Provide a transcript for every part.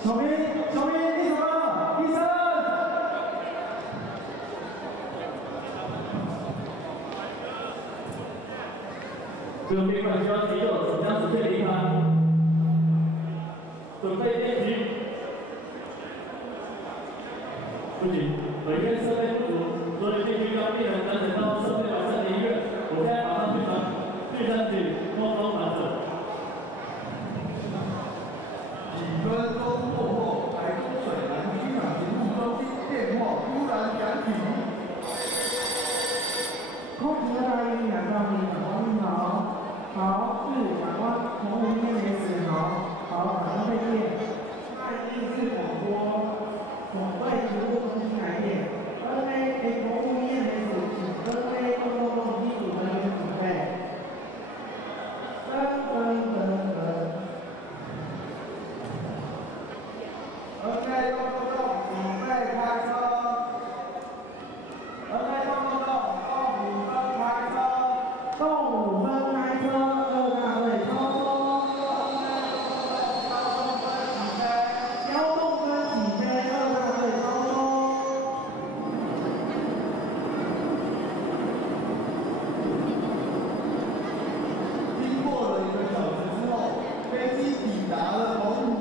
小明，你怎么了？医生！这个病患需要急救，请将准备离开。准备电击。不行，本院设备不足，所以必须将病人转诊到设备完善的医院。我现在马上去山体末梢转诊。几分钟过后，台中水南机场勤务中心电话突然响起。空服大医两到你好，好，是长官，从无医院死好，马上再见。大医是广播，总队服务中心来电。NA 从无医院死，请NA公共机组人员准备。NA动，准备开车。NA动，动5分开车。动5分开车，二大队超松。交通分起飞，二大队超松。经过了1个小时之后，飞机抵达了澎湖。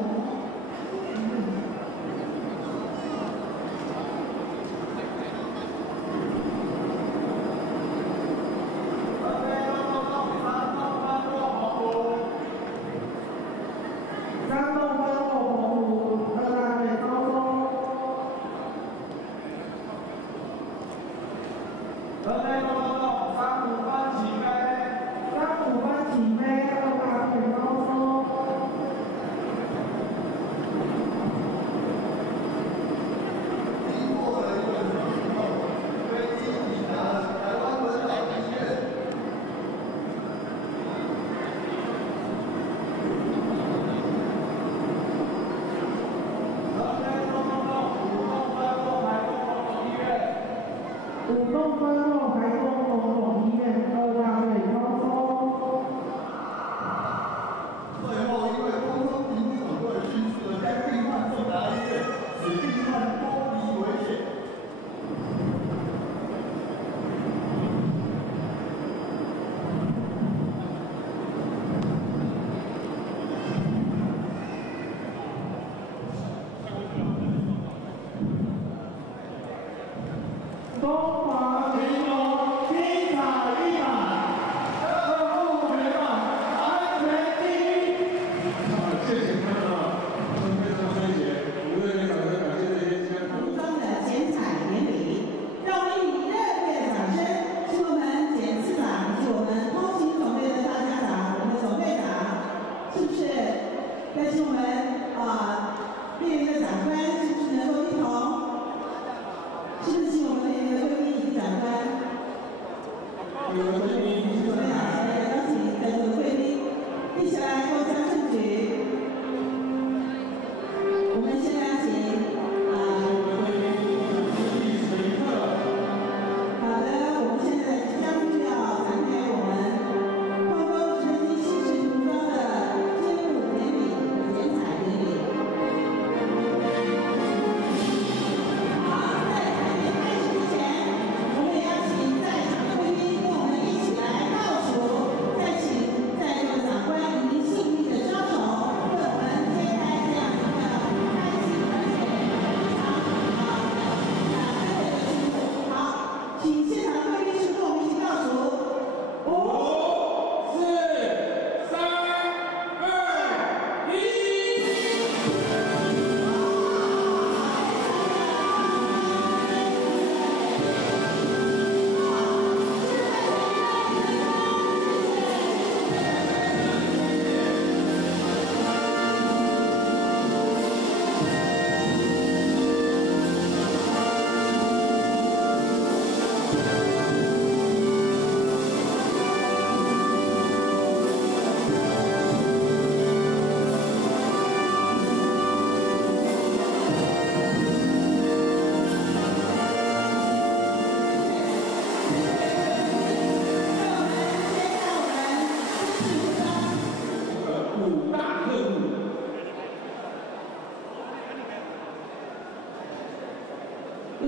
我们也要请在场的贵宾跟我们一起来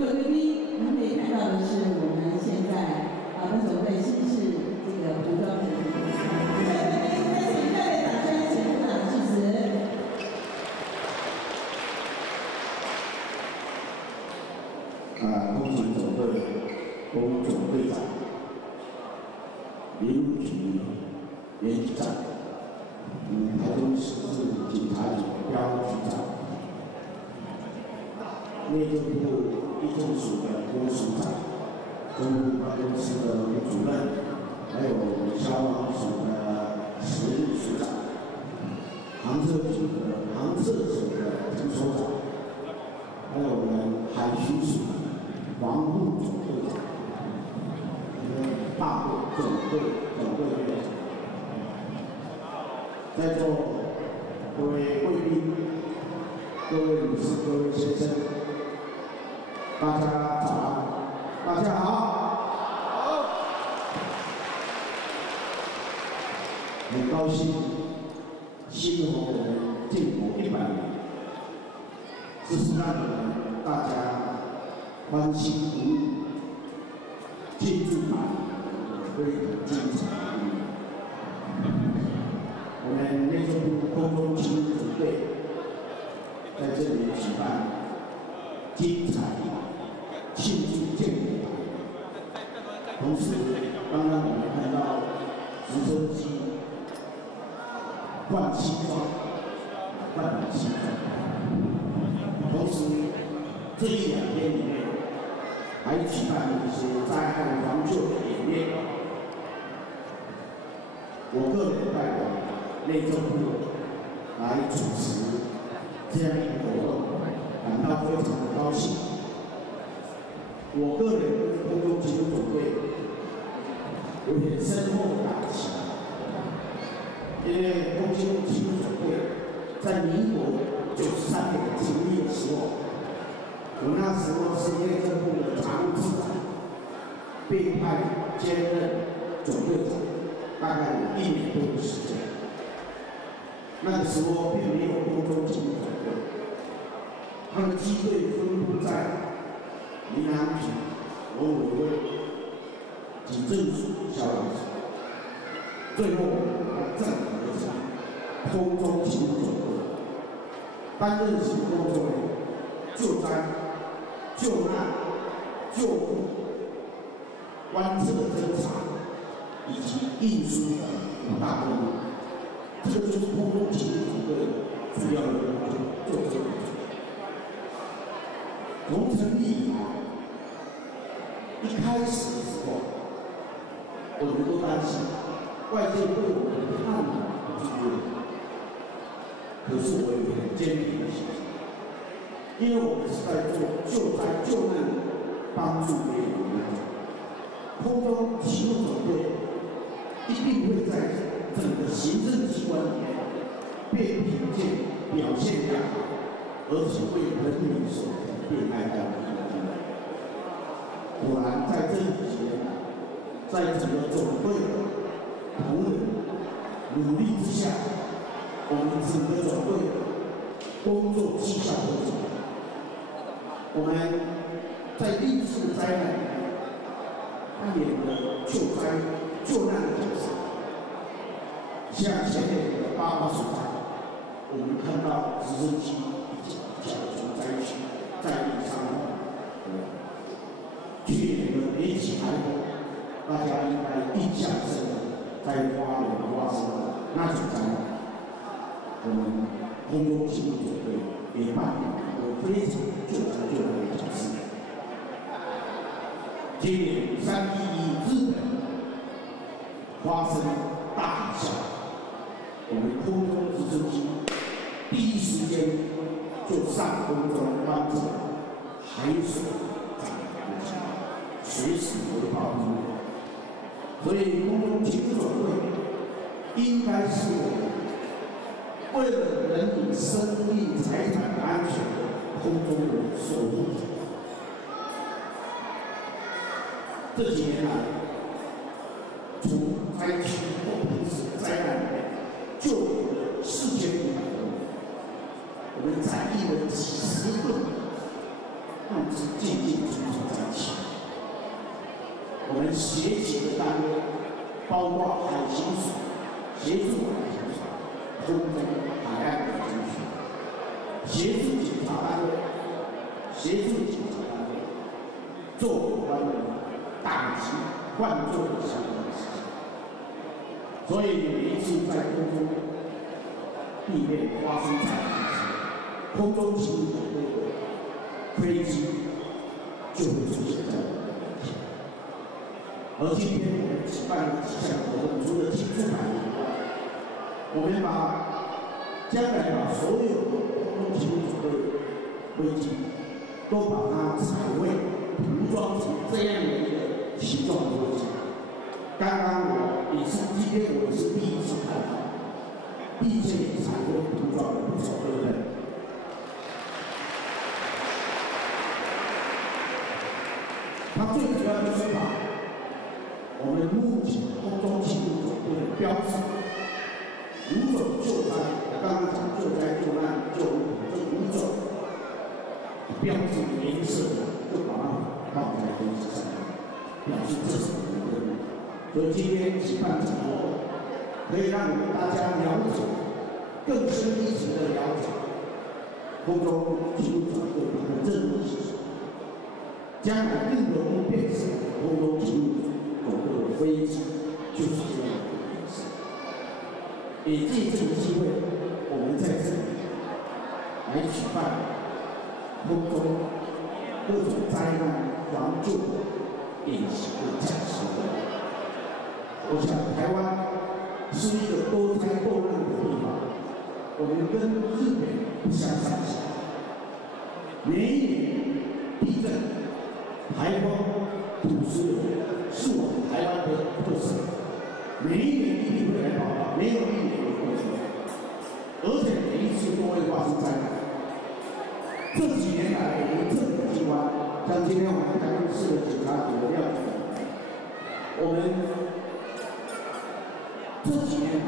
各位贵宾，您可以看到的是我们现在本总会新式这个服装整理。各位贵宾，再请热烈掌声，请部长致辞。工程总队龚总队长、林务局袁局长、台中市警察局标局长、内政部地政署的郭署长、中部办公室的副主任，还有消防署的时任署长、航测署的陈所长，还有我们海巡署防护总队长、大队总队队长，在座各位贵宾、各位女士、各位先生，大家早安，大家好。很高兴，新和我们建国100年，这是让我们大家欢欣鼓舞，庆祝满非常精彩的一年。我们内政部空中勤务总队在这里举办精彩庆祝建国100年，同时，刚刚我们看到直升机换新装，同时这1-2天里面，还举办了一些灾害防救的演练。我个人代表内政部来主持这样一个活动，感到非常的高兴。我个人空中勤务总队有点深厚的感情，因为空中勤务总队在民国93年成立的时候，我那时候是内政部的常务次长，被派兼任总队长，大概有1年多的时间。那个时候并没有空中勤务总队，他们机队分布在民安局、农委会、警政署、消防署，最后还整合成空中勤务总队，担任起工作救灾、救难、救护、观测侦查以及运输的5大任务。这个就是空中勤务总队主要的工作，做这个。从成立以来，一开始的时候，我们都担心外界对我们的看法不是对的，可是我有很坚定的信心，因为我们是在做救灾救难，帮助别人的空中勤务总队一定会在整个行政机关里面被评鉴表现良好，而且为人民所被爱戴的。果然，在这几年来，在整个总队的同仁努力之下，我们整个总队工作绩效得奖。我们在历次的灾难里面扮演了救灾救难的角色。像前面的88所在，我们看到直升机已经缴出灾区，在地伤亡。去年的梅起台风，大家应该印象深刻，在花莲发生的那种灾难，我们空中勤务总队也扮演了一个非常救灾救难的角色。今年311日本发生大海啸，我们空中直升机第一时间就上空中观测海水涨潮的情况，随时回报应援。所以空中勤务总队应该是我们为了人民生命财产的安全的空中的守护者。这几年来，从灾区或平时灾难里面救援了4500多人，我们展翼了几10吨物资进进出协协的单位，包括海巡署、协助海巡署、空中、海岸的军署、协助警察单位、协助警察单位做有关的打击犯罪的相关的事情。所以每一次在空中、地面发生灾难时，空中勤务总队的飞机就会出现在我们的面前。而今天我们举办的几项活动，除了庆祝感以外，我们将来把所有空中勤务总队飞机都把它彩绘涂装成这样的一个形状的飞机。刚刚今天我也是第一次看到，并且彩绘涂装的不错，对不对？它最主要就是把我们目前空中勤务总队的标志5种救灾，我刚刚讲救灾、救难、救护这5种标志颜色，就把它放在飞机上，表示这是我们的任务。所以今天举办这个活动，可以让大家了解更深一层的了解空中勤务总队它的任务是什么。将来更容易辨识空中勤务总队的飞机就是这样的颜色。也借这个机会，我们在这里来举办空中各种灾难防救演习的讲习会。我想台湾是一个多灾多难的地方，我们跟日本不相上下。每一年地震、台风、土石流是我们台湾的特色，每一年一定会来报道，没有一年有过错，而且每一次都会发生灾难。这几年来，我们政府机关，像今天我们台北市的警察局的廖局长，我们这几年来，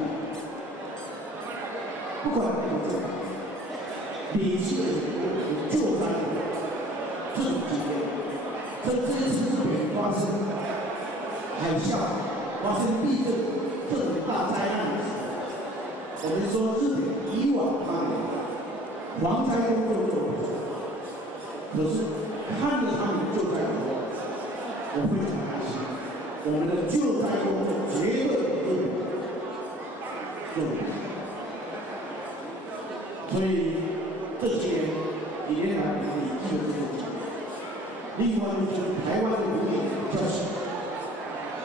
不管有没有累积了救灾的这种经验。这一次日本发生海啸、发生地震这种大灾难的时候，我们说日本以往他们防灾工作做不错，可是看着他们救灾活动，我非常开心。我们的救灾工作绝对比日本做得好。所以这些几年来，我们也记得这个经验。另外就是台湾的能力比较小，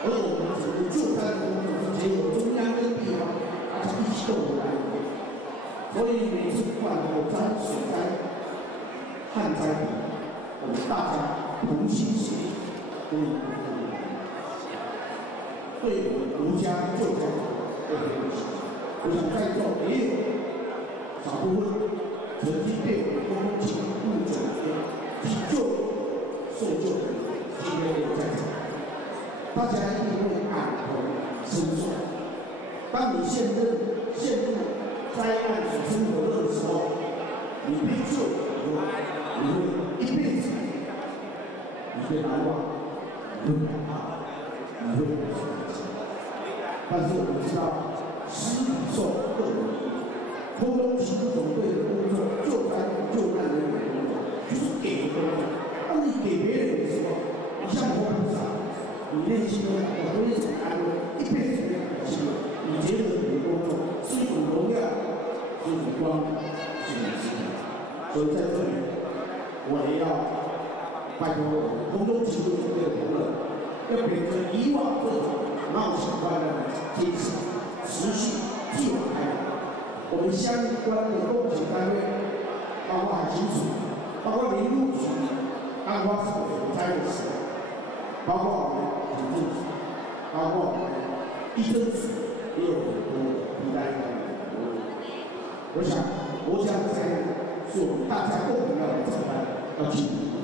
而我们整个救灾的工作是结合中央跟地方，大家一起动来的。所以每次不管火灾、水灾、旱灾等，我们大家同心协力，对我们国家救灾都很有信心。我想在座也有少部分曾经被我们空中勤务总队急救受救的人，今天也在场，大家一定会感同身受。当你陷入灾难所生活的时候，你被救了以后，你会一辈子，你会难忘，你会害怕，你会不舒服。但是我们知道，施比受更容易。空中勤务总队的工作，救灾救难人员的工作，就是给的工作。当你给别人的时候，你像佛菩萨，你内心都感到非常安慰，一辈子没有可惜。你觉得你的工作是一种荣耀，是一种光，是一种希望。所以在这里，我也要拜托我们空中勤务总队的同仁，要秉承以往这种冒险快乐的精神，持续继往开来。我们相关的公职单位，包括海巡署，包括民路局。包括是火灾的时候，包括我们警政署，包括我们地震署，也有很多替代方面的服务。我想，国家的灾难是我们大家共同要来承担、要去理。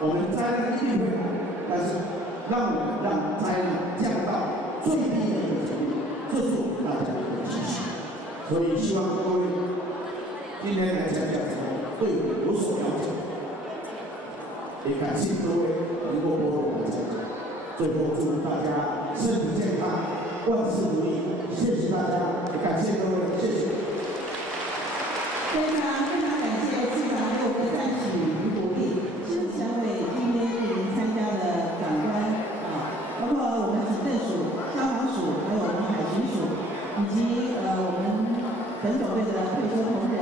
我们灾难一定会来，但是让我们让灾难降到最低的一个程度，这是我们大家的一个期许。所以希望各位今天来参加的时候，对我有所了解。也感谢各位能够拨我们参加。最后祝福大家身体健康，万事如意，谢谢大家，也感谢各位，谢谢。非常感谢市长给我们的赞许与鼓励，是成为今天莅临参加的长官包括我们警政署、消防署，还有我们海巡署，以及我们本总队的退休同仁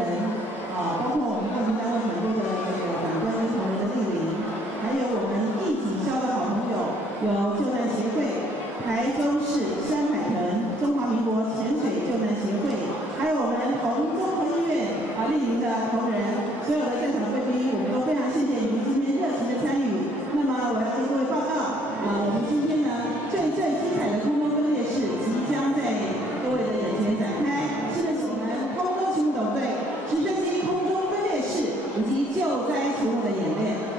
包括我们过程当中很多的这个长官跟同仁的莅临，还有我们一体消的好朋友，有救难协会、台中市山海屯中华民国潜水救难协会，还有我们同综合医院莅临的同仁，所有的在场贵宾，我们都非常谢谢你们今天热情的参与。那么我要跟各位报告我们今天呢最精彩的空中分列式即将在各位的眼前展开，是的是我们空中勤务总队直升机空中分列式以及救灾勤务的演练。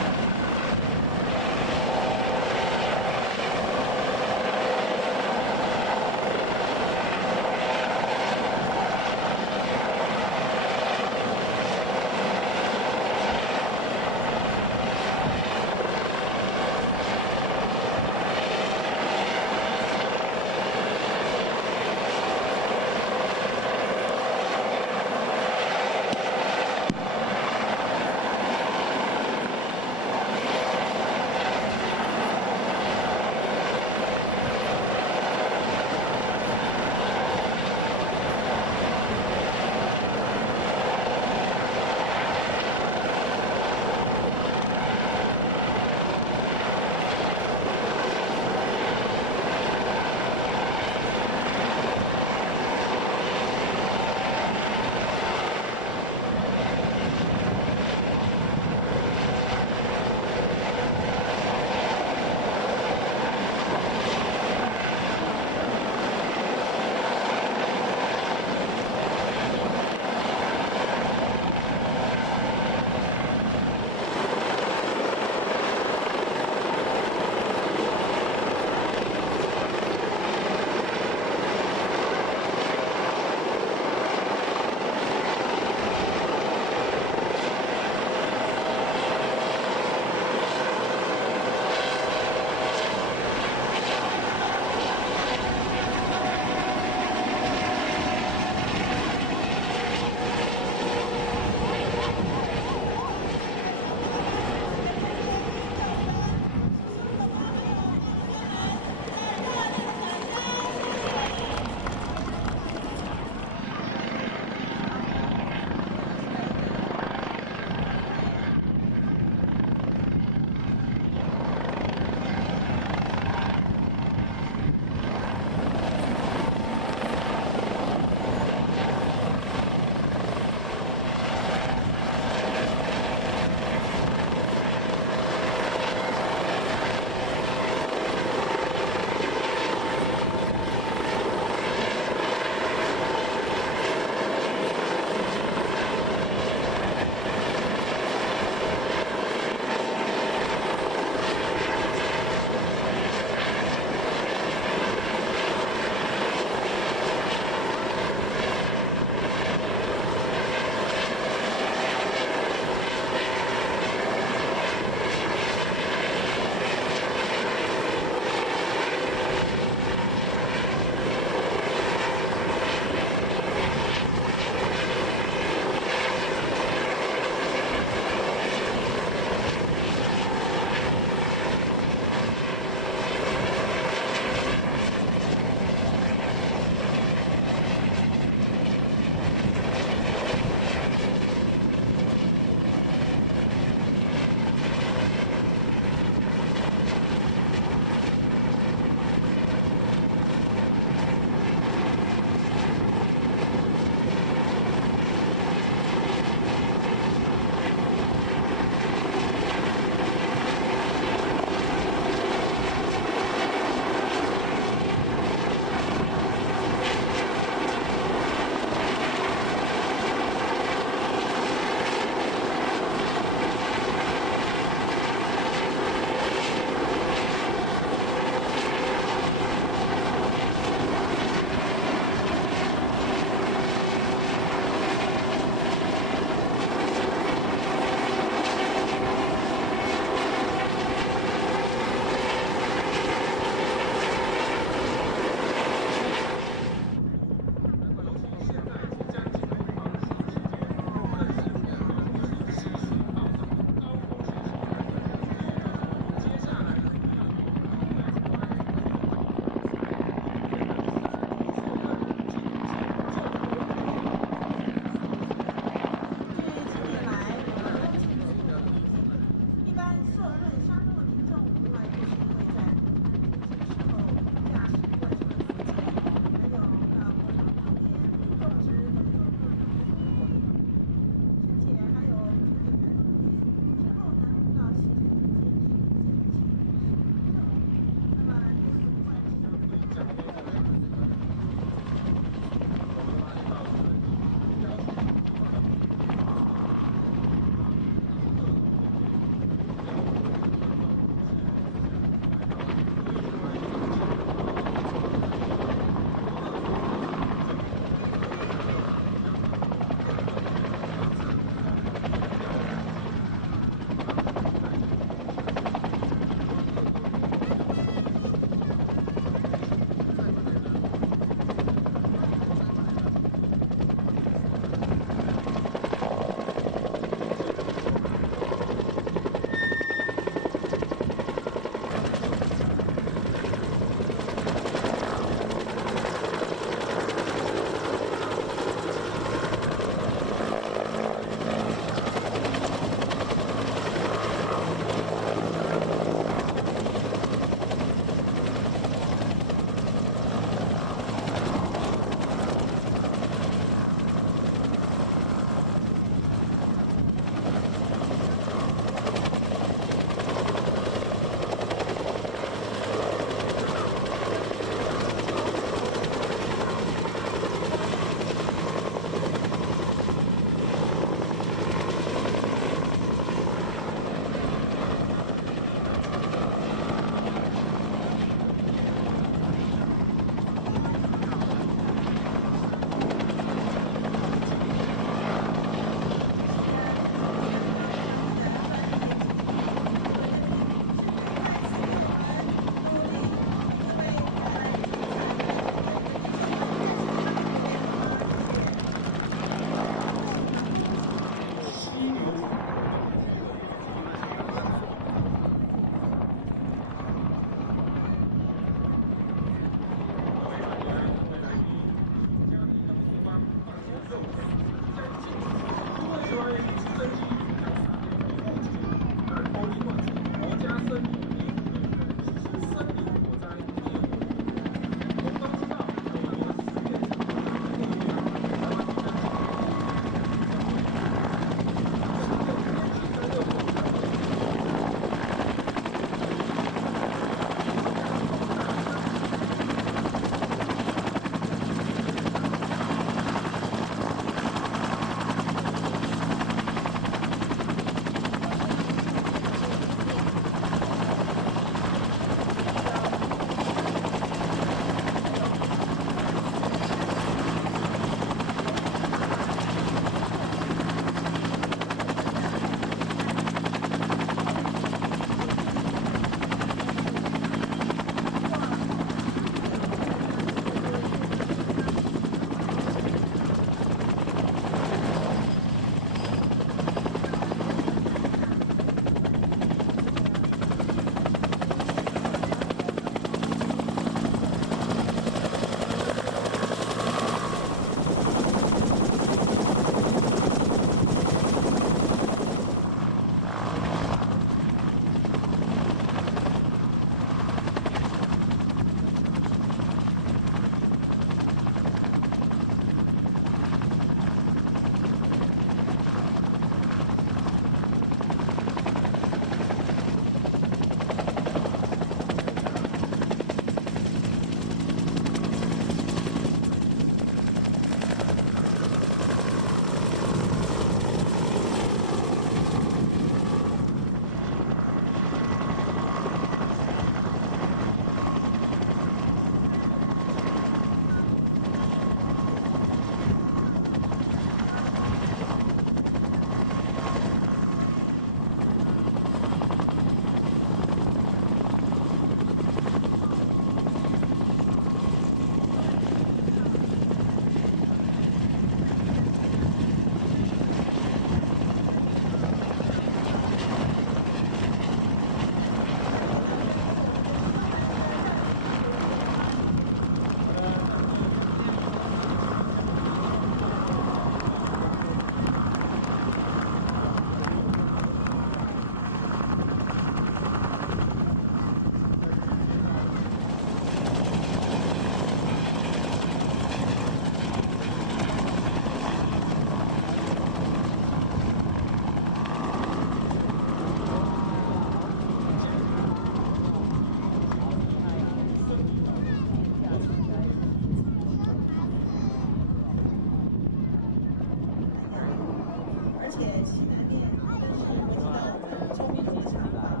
且西南面更是危及到我们周边的厂房，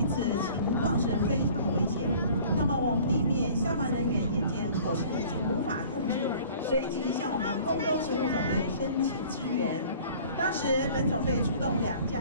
因此情况是非常危险。那么我们地面消防人员眼见火势已经无法控制，随即向我们空中勤务总队申请支援。当时本总队出动2架。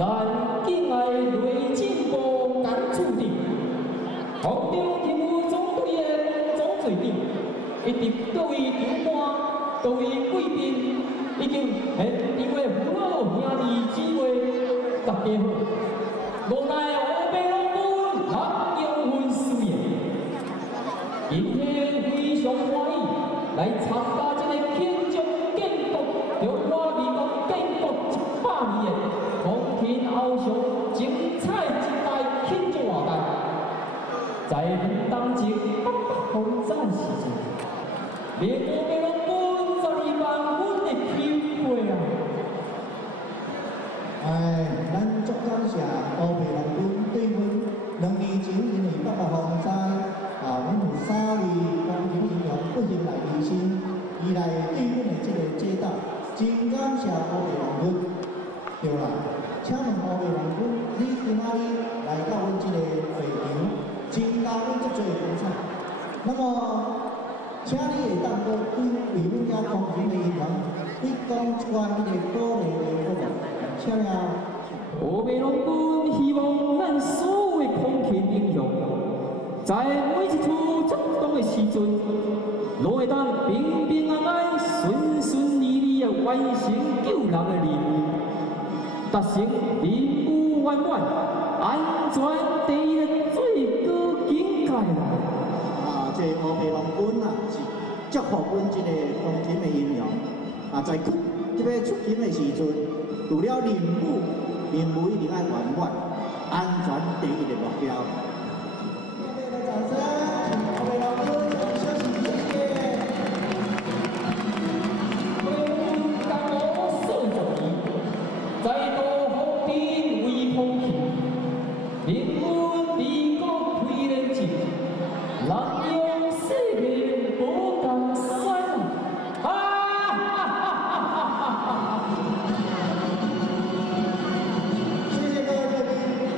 咱敬爱内政部干处长，空中勤务总队的总队长，以及各位长官、各位贵宾，以及现场的父母兄弟姊妹，大家好！无奈乌白龙军合英文事业，今天非常欢喜来参加这个庆祝建国中华民国建国100年的光天翱翔、精彩一代庆祝活动。在当前北北空战时阵，连乌白龙军12万分的钦佩啊！咱足感谢乌白龙军对阮2年前因为北北风灾，阮有3位光荣英雄不幸来牺牲，以来对阮的这个接待，真感谢乌白龙军。对啦，请问乌白龙军，你今仔日来到阮这个会场，真交阮足多的风采。那么，请你会当搁为阮遐光荣的英雄，你讲一寡迄个鼓励的话，请了。乌白龙军希望咱所有的空勤英雄，在每一处出动的时阵，拢会当平平安安、顺顺利利的完成救人的任务，达成任务圆满、安全第一的最高境界啦！这乌白龙军是祝福阮这个空勤的英雄，在这个出勤的时阵，除了任务一定要圆满，安全第一的目标。热烈的掌声，乌白龙军请休息，谢谢。干我40年，再度奉天为空气，命运离国推人情，南阳世面不敢山，谢谢各位贵宾，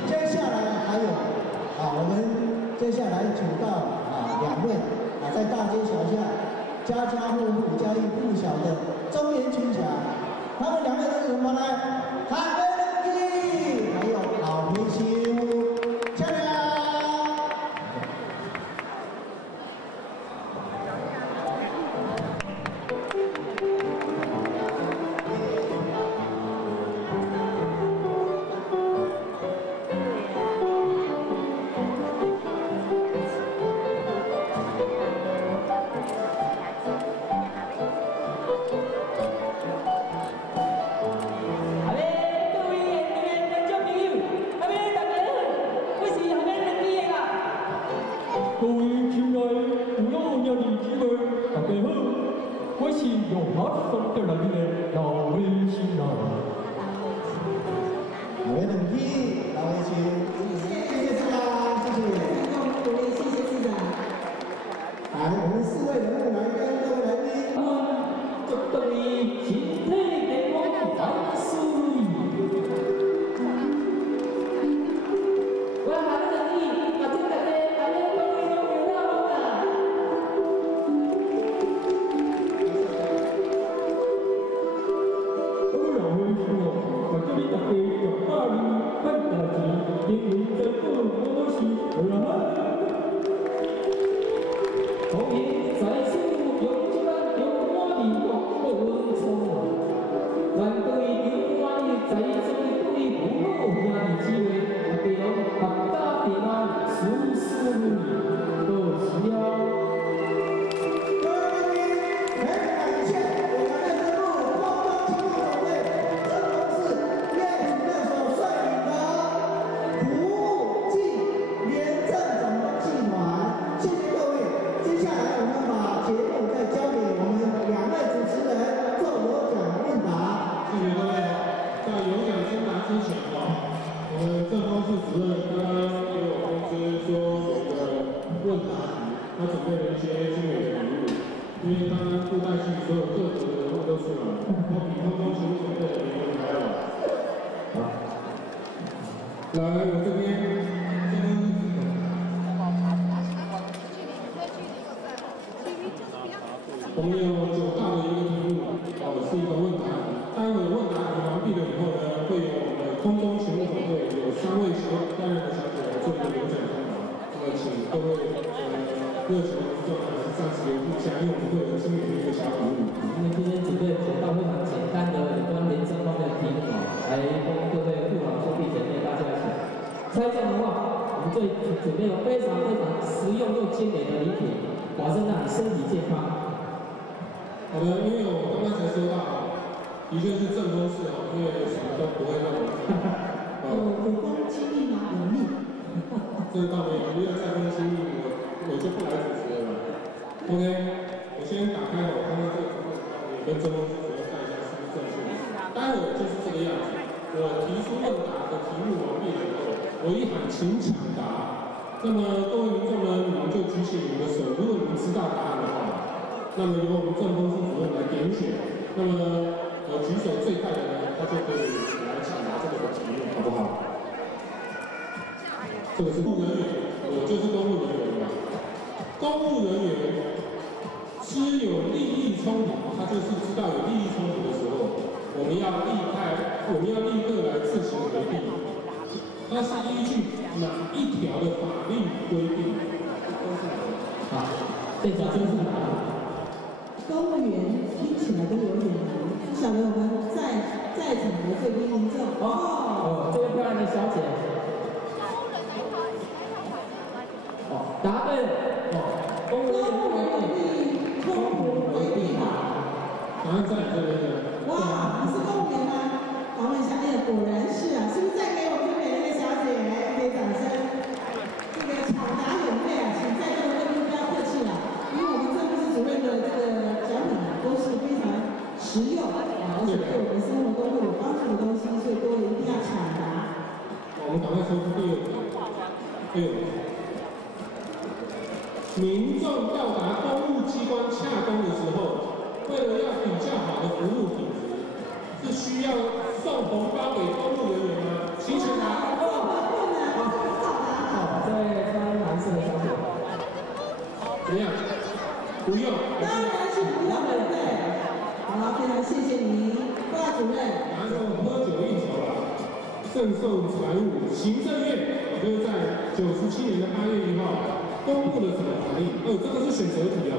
接下来还有我们接下来请到2位在大街小巷家家户户家喻户晓的中原群侠，他们2位都是什么呢？海飞龙基，还有老皮修，漂亮！各位亲爱的父母兄弟姊妹，大家好，我是用马送到来的老卫星啊。老卫龙基，老卫星，谢谢市长，谢谢。鼓励，谢谢市长。来，我们4位人物来跟各位来宾。祝各位身体健康，万事如意。我喊等你，把这个大家各位都有到了。老卫星啊，我这里大家有2年半大钱，因为在做我是欢迎在此用这咱中华民国国充啊！咱各位中华的在座的各位父母兄弟姊妹，大家拢阖家平安，事事如意，多是了。各位贵宾，很感谢我们内政部观光庆祝总队郑同事叶主任所率领的服务暨廉政总工系团，谢谢各位。接下来我们把节目再交给我们2位主持人做有奖问答。谢谢各位。在有奖征答之前我们郑公室主任刚刚给我通知说有个问答题，他准备了一些精美的礼物，因为刚刚布袋戏所有各族的人物都出来了，他比空中群准备的礼物还要好。来，我这边我们有9大的一个题目，是一个问答题。待会问答题完毕了以后呢，会有我们的空中勤务各位热情的观众暂时留步下，因为我们会有精美的一个小礼物。因为今天准备几道非常简单的有关人生方面的题目来跟各位父老兄弟姐妹大家一起猜中的话，我们准备了非常实用又精美的礼品，保证让你身体健康。好的，因为我刚刚才说到，的确是正风式哦，因为什么都不会让我有风轻易吗？有力。这倒没有，因为再风轻易我就不来主持了。OK， 我先打开我刚刚这个图片，跟正风式主要看一下是不是正确的。待会就是这个样子。我提出问答的题目完毕以后，我一喊请抢答，那么各位民众呢，你们就举起你们的手，如果你们知道答案的话。那么由我们正风室主任来点选，那么举手最快的呢，他就可以来抢答这个的题目，好不好？这个是公务人员，我就是公务人员嘛。公务人员知有利益冲突，他就是知道有利益冲突的时候，我们要立刻来自行回避。它是依据哪一条的法律规定？好，这条就是哪里？公务员听起来都有点难，不晓得我们在场的贵宾民众这位漂亮的小姐，答对，公务人员冲突回避法。答案在你这边的。哇，你是公务员吗？访问一下，果然是啊，是不是再给我们美丽的小姐来一点掌声？这个抢答有配啊，请在座的贵宾不要客气了，因为我们正副主任的这个奖品都是非常实用啊，而且对我们生活都会有帮助的东西，所以各位一定要抢答。我们赶快说出第二题。民众到达公务机关洽公的时候，为了要比较好的服务品质，是需要送红包给公务人员吗？请抢答。这位穿蓝色的小姐，怎么样？不用。当然是不用，对不对？好，非常谢谢您，郭主任。然后喝酒应酬了，赠送财物。行政院就是在97年的8月1号公布了什么法令？这个是选择题哦。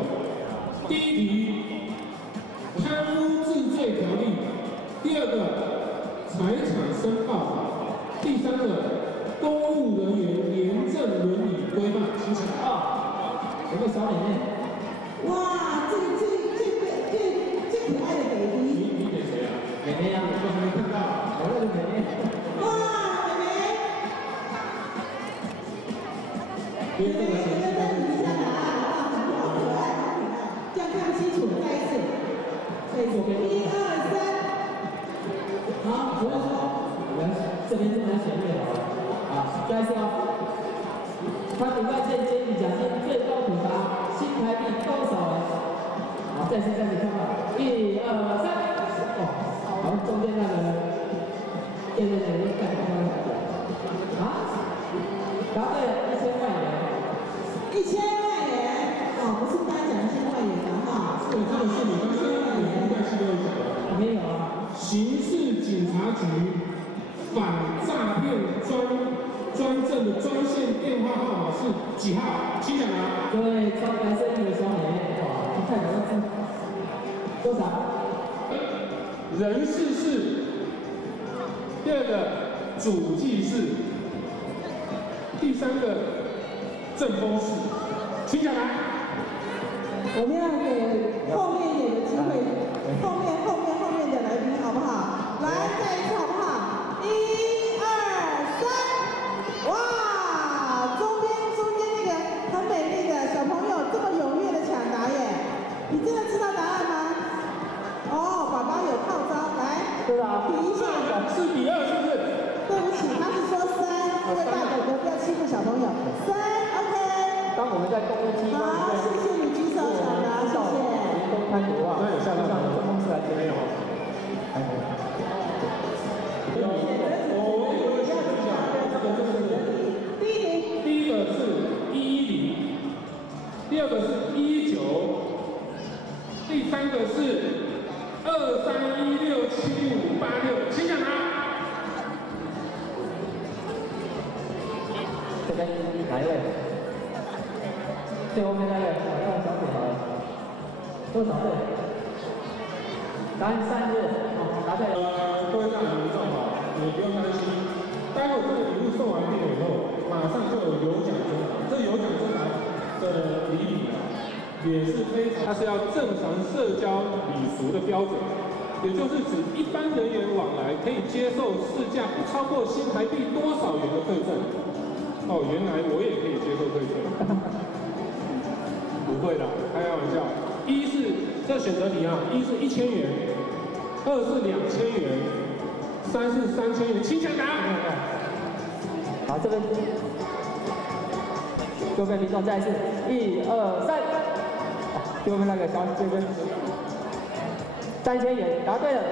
第一题，贪污治罪条例；第二个，财产申报法；第三个，公务人员廉政伦理规范。请抢答。有个小妹妹。哇，这个最可爱的 baby。你给谁啊？妹妹啊，我还没看到。我那个妹妹。哇，妹妹。因为这个程序它是一下答案，好可爱，好可爱，这样看不清楚，再一次。所以1、2、3。好，主任说，我们这边正在前面了啊，再一次啊。他顶外线监理奖金最高处罚新台币多少？好，再次看到，1、2、3。好，中间那个对，代表他的答对了，1000万元。1000万元，不是刚讲1000万元的哈。对，这个是你刚刚你在系列讲的。没有啊。刑事警察局反诈骗专政的专线电话号码是几号？请讲答。各位穿白色衣服的小妹妹，哇，看起来是多少？人事室，第二个主计室，第三个正风室，请讲答。我们要给后面一点的机会，后面的来宾好不好？来，再一次好不好？1、2、3，哇，中间那个很美丽的小朋友这么踊跃的抢答耶，你真的知道答案吗？宝宝有套招，来，对啊，比一下。是比2是不是？对不起，他是说3，各位大哥哥不要欺负小朋友。3 ，OK。当我们在公务机关里面，好，谢谢你举手抢答，谢谢。公开的话，那有下到正风室来接没有？第一个是110，第二个是119，第三个是23167586，请讲答。这边哪一位？最后面那个小姐好了，多少队？答案3个，答对了。各位战友民众啊，你不用担心，待会这个礼物送完毕了以后，马上就有奖征答。这有奖征答的礼品啊，也是非常，它是要正常社交礼俗的标准，也就是指一般人员往来可以接受市价不超过新台币多少元的馈赠。哦，原来我也可以接受馈赠。不会啦，开玩笑。一是这选择题啊，一是1000元，二是2000元，三是3000元。请抢答。好，这边各位民众再一次，1、2、3。右边那个小这边3000元，答对了。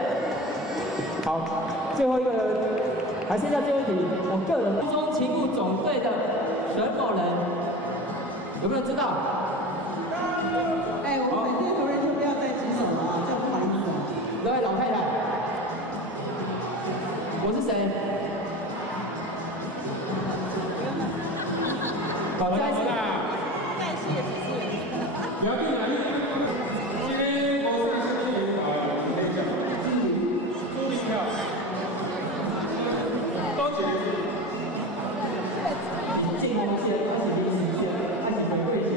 好，最后一个还剩下最后一题，我个人空中勤务总队的沈某人，有没有人知道？哎，我们本地同仁就不要再举手了啊，这样不好意思啊。那位老太太，我是谁？好了，好了。但是也只是不要进来，今天我是可以讲，朱丽票，高姐，进红线，而且离直线，而且很贵线。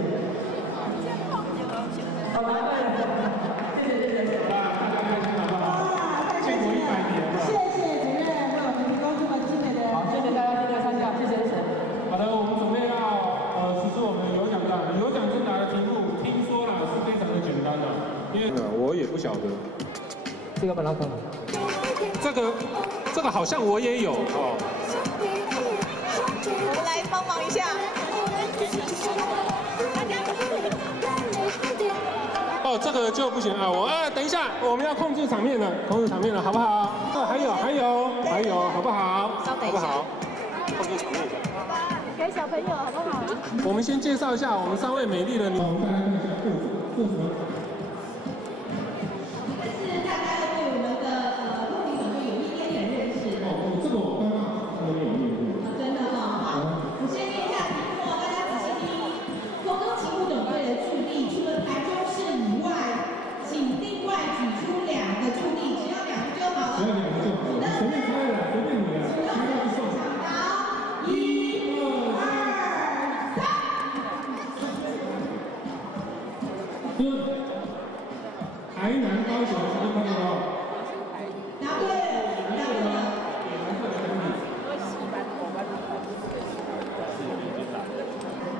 好了，谢谢。大家开心好不好？建国100年了。谢谢主任为我们提供这么精美的。好，谢谢大家今天参加，谢谢神。好的，我们准备要实施我们的有奖答。有奖征答的题目，听说啦是非常的简单的，因为我也不晓得。这个本拉克。这个好像我也有哦。我们来帮忙一下。哦，这个就不行啊！等一下，我们要控制场面了，好不好？还有，好不好？稍等一下，好不好？控制场面一下。给小朋友好不好？我们先介绍一下我们3位美丽的女。我们大家看一下这什么？这是大家对我们的空警总队有一点点认识。哦，这个我刚刚有念过。真的哈，好，我先念一下题目，大家仔细听。空中勤务总队的驻地除了台中市以外，请另外举出2个驻地，只要2个就好了。只要2个就好了，随便猜了，随便你了，其他不送。1、2、3。因为台南、高雄是不是看得到？答对了，答对了。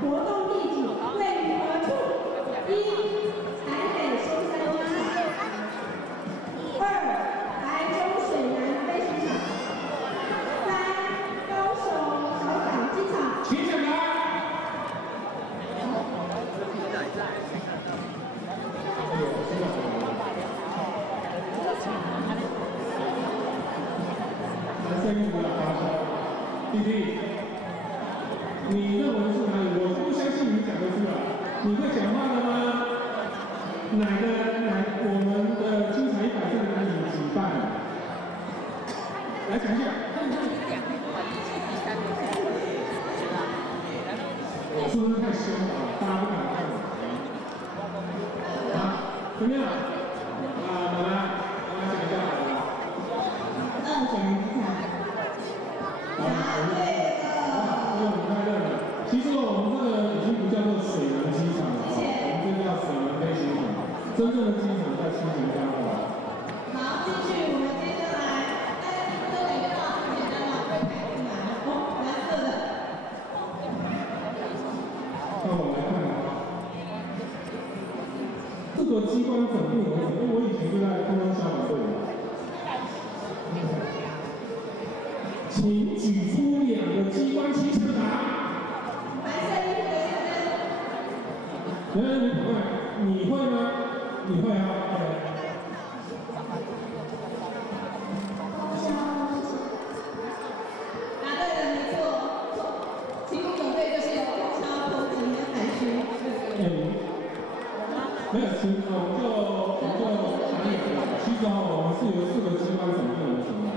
活动地址位于何处？1、台北松山区；2、台中水南飞行场；3、高雄小港机场。请抢答。男生不要发烧，弟弟，你认为是哪里？我不相信你讲得出来。你会讲话的吗？我们的精彩100在哪里举办？来讲一下。我是不是太凶了？大家不敢看我。啊，怎么样？妈妈讲一下好了。2转机场。答对了。很快乐的。其实我们这个已经不叫做水南机场了，我们这叫水南飞行场。真正的机场在新竹嘉义。好，继续，我们接下来，大家听都感觉到很简单了，会开进来哦，蓝色的。那我来看啊，这个机关整并为什么？因为我以前就在空中消防队。请举出2个机关，请抢答。白色衣服的先生。你赶快，你会吗？你会啊？答对了，没错。勤务总队就是有空消、空警跟海巡。没有，我们就还有了。其实我们是由4个机关整并而成的。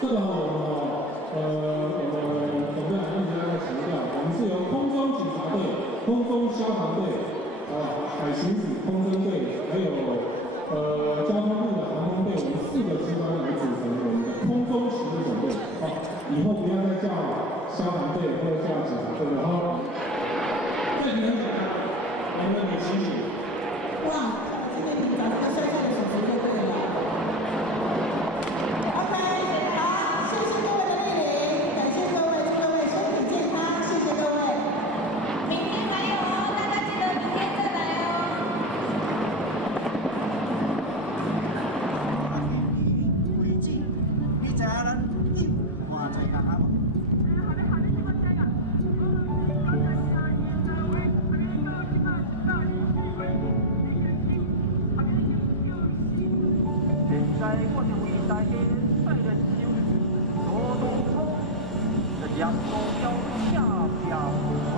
这个我们总队长一直在强调，我们是由空中警察队、空中消防队、海巡署、空军队，还有交通部的航空队，我们4个机关来组成我们的空中巡逻队。好，以后不要再叫消防队或者叫警察队了哈。这题很简单，来问你请你。哇，今天你找这个帅帅的手手就对了。OK， 好，谢谢各位的莅临，感谢各位，祝各位身体健康，谢谢各位。明天还有哦，大家记得明天再来哦。为止，你知影咱有偌济人啊无？现在我就为大家带来一首《罗东风》，这阳光要下表快。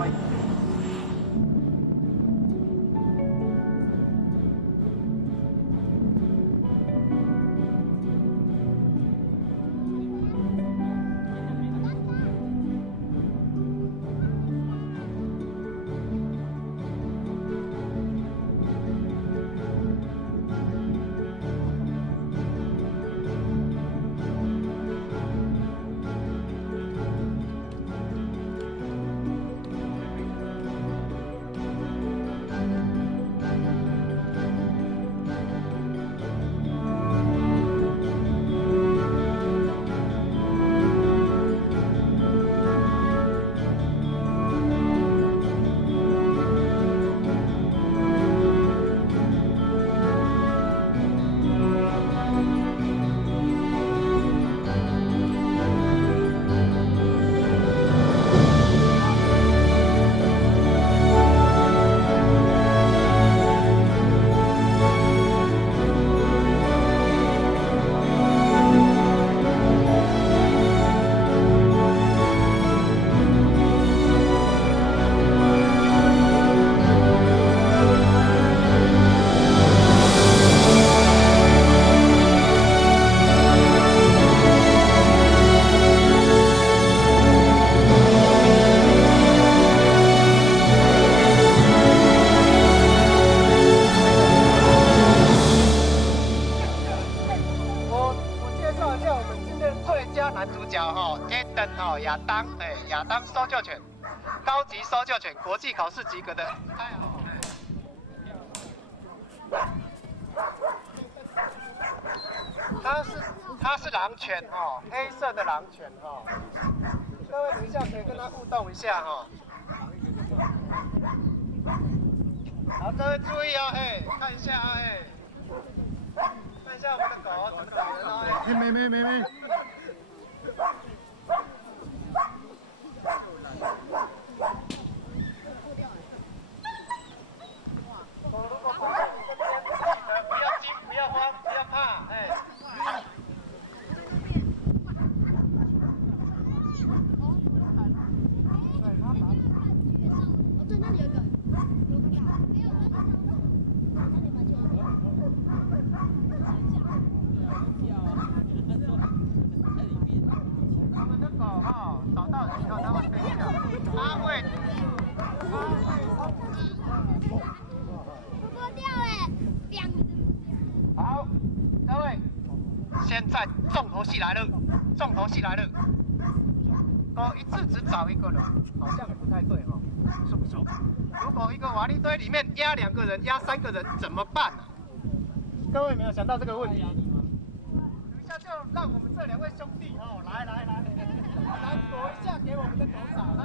亚当搜救犬，高级搜救犬，国际考试及格的。它是狼犬哦，黑色的狼犬哦。各位等一下可以跟它互动一下哈。好，各位注意哦，看一下啊，看一下我们的狗怎么打人哦，没。如果碰到你身边自己的，不要惊，不要慌，不要怕，对，那里有一个，我看到，没有，那里蛮久的。我们的狗哈，找到人以后它会飞掉，它会。好，各位，现在重头戏来了，重头戏来了。狗一次只找一个人，好像也不太对哦，熟不熟？如果一个瓦砾堆里面压2个人、压3个人怎么办啊？各位有没有想到这个问题？等一下就让我们这2位兄弟哦，来，躲一下给我们的狗找，来。